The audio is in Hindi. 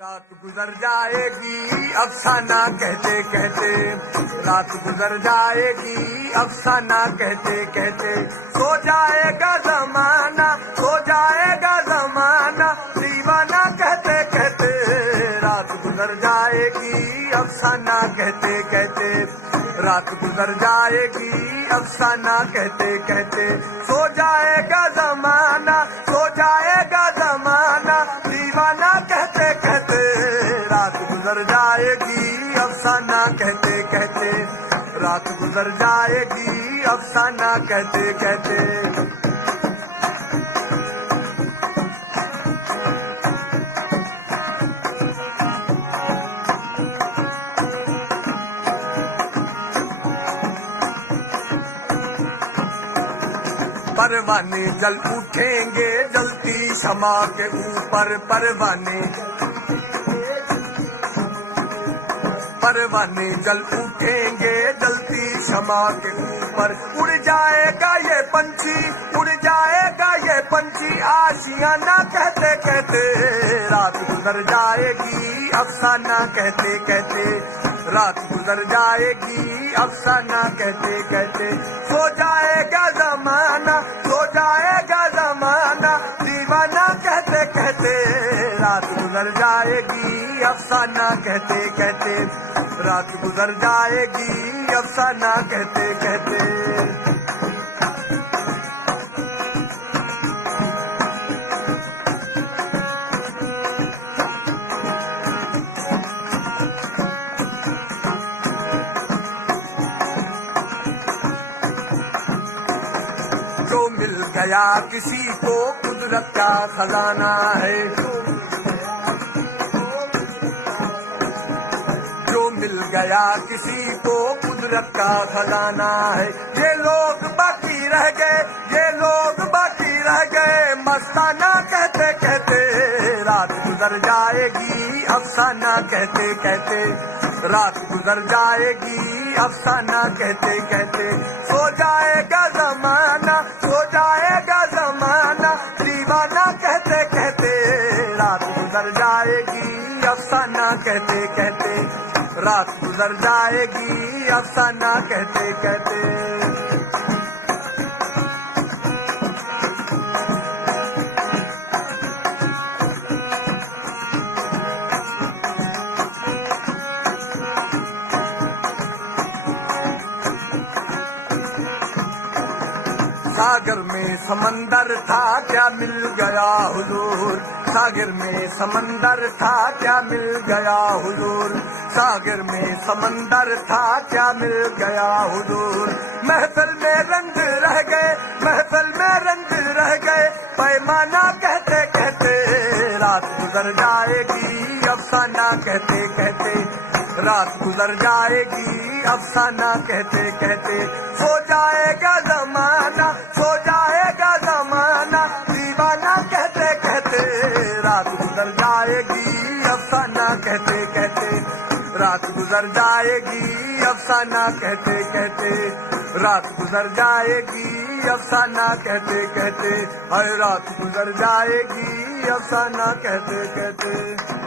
रात गुजर जाएगी अफसाना कहते कहते, रात गुजर जाएगी अफसाना कहते कहते, सो जाएगा जमाना, सो जाएगा जमाना, दीवाना कहते कहते। रात गुजर जाएगी अफसाना कहते कहते, रात गुजर जाएगी अफसाना कहते कहते, सो जाएगा जमाना, सो जाएगा जमाना, दीवाना कहते कहते। रात गुजर जाएगी अफसाना कहते कहते, रात गुजर जाएगी अफसाना कहते कहते। परवाने जल उठेंगे जलती शमा के ऊपर, परवाने जल उठेंगे जलती शमा के ऊपर। उड़ जाएगा ये पंछी, उड़ जाएगा ये पंछी, आशियाना कहते कहते। रात गुजर जाएगी अफसाना कहते कहते, रात गुजर जाएगी अफसाना कहते कहते, सो जाएगा जमाना, सो जाएगा जमाना, दीवाना कहते कहते। रात गुजर जाएगी अफसाना कहते कहते, रात गुजर जाएगी अफसाना कहते कहते। जो मिल गया किसी को कुदरत का खजाना है, जो मिल गया किसी को कुदरत का खजाना है। ये लोग बाकी रह गए, ये लोग बाकी रह गए, मस्ताना कहते कहते। रात गुजर जाएगी अफसाना कहते कहते, रात गुजर जाएगी अफसाना कहते कहते, सो जाएगा जमाना, सो जाएगा जमाना, दीवाना कहते कहते। रात गुजर जाएगी अफसाना कहते कहते, रात गुजर जाएगी अफसाना कहते कहते। सागर में समंदर था क्या मिल गया हुजूर, सागर में समंदर था क्या मिल गया हुजूर, सागर में समंदर था क्या मिल गया हुजूर। महफिल में रंग रह गए, महफिल में रंग रह गए, पैमाना कहते कहते। रात गुजर जाएगी अफसाना कहते कहते, रात गुजर जाएगी अफसाना कहते कहते, सो जाएगा जमाना, सो जाएगा जमाना, दीवाना कहते कहते। रात गुजर जाएगी अफसाना कहते कहते, रात गुजर जाएगी अफसाना कहते कहते, रात गुजर जाएगी अफसाना कहते कहते, हर रात गुजर जाएगी अफसाना कहते कहते।